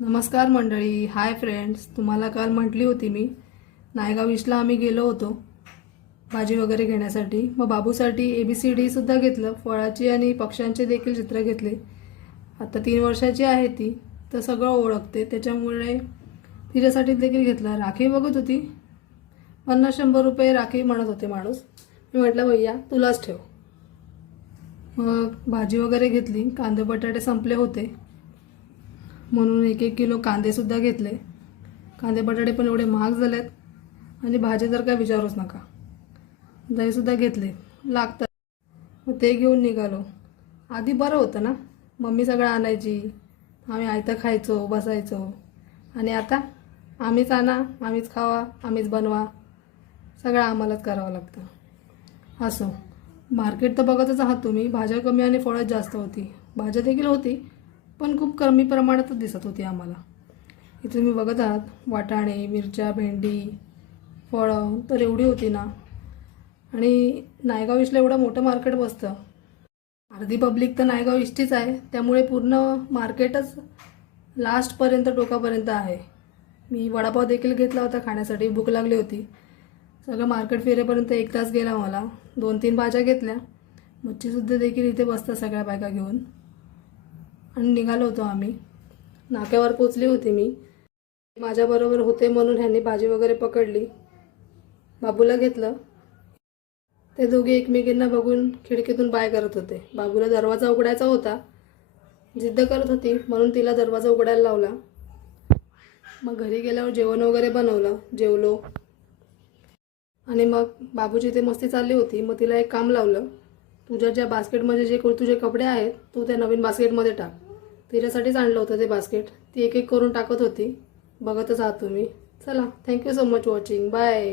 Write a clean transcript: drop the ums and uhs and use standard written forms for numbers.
नमस्कार मंडळी, hi friends. तुम्हाला काल म्हटली होती मी नायगाव ईस्टला आम्ही गेलो होतो भाजी वगैरे घेण्यासाठी. मग बाबूसाठी ABCD सुद्धा घेतलं, फळाची आणि पक्ष्यांचे देखील चित्र घेतले. आता 3 वर्षाची आहे ती, तर सगळं ओळखते, त्याच्यामुळे तिच्यासाठी देखील घेतला. राखी बघत होती, 50-100 रुपये राखी म्हणत होते माणूस. मी म्हटलं भैया तुलाच ठेव. मग भाजी वगैरे घेतली. कांदे बटाटे संपले होते म्हणून 1-1 किलो कांदेसुद्धा घेतले. कांदे बटाटे पण एवढे महाग झालेत आणि भाजी तर काय विचारूच नका. दहीसुद्धा घेतले, लागतात. मग ते घेऊन निघालो. आधी बरं होतं ना, मम्मी सगळं आणायची, आम्ही आयतं खायचो, बसायचो. आणि आता आम्हीच आणा, आम्हीच खावा, आम्हीच बनवा, सगळं आम्हालाच करावं लागतं. असो, मार्केट तर बघतच आहात तुम्ही. भाज्या कमी आणि फळं जास्त होती. भाज्या देखील होती पण खूप कमी प्रमाणातच दिसत होती आम्हाला. इथे तुम्ही बघत आहात वाटाणे, मिरच्या, भेंडी, फळं तर एवढी होती ना. आणि नायगाव ईस्टला एवढं मोठं मार्केट बसतं. अर्धी पब्लिक तर नायगाव ईस्टचीच आहे, त्यामुळे पूर्ण मार्केटच लास्टपर्यंत टोकापर्यंत आहे. मी वडापाव देखील घेतला होता खाण्यासाठी, भूक लागली होती. सगळं मार्केट फिरेपर्यंत 1 तास गेला मला. 2-3 भाज्या घेतल्या. मच्छीसुद्धा देखील इथे बसतात सगळ्या बायका घेऊन. आणि निघालो होतो आम्ही. नाक्यावर पोचली होती मी. माझ्याबरोबर होते म्हणून ह्यांनी भाजी वगैरे पकडली. बाबूला घेतलं. ते दोघे एकमेकींना बघून खिडकीतून बाय करत होते. बाबूला दरवाजा उघडायचा होता, जिद्द करत होती म्हणून तिला दरवाजा उघडायला लावला. मग घरी गेल्यावर जेवण वगैरे बनवलं, जेवलो. आणि मग बाबूची ते मस्ती चालली होती. मग तिला एक काम लावलं, तुझ्या ज्या बास्केटमध्ये जे तुझे कपडे आहेत तू त्या नवीन बास्केटमध्ये टाक. तिच्यासाठीच आणलं होतं ते बास्केट. ती एक एक करून टाकत होती. बघतच आहात तुम्ही. चला, thank you so much watching. Bye.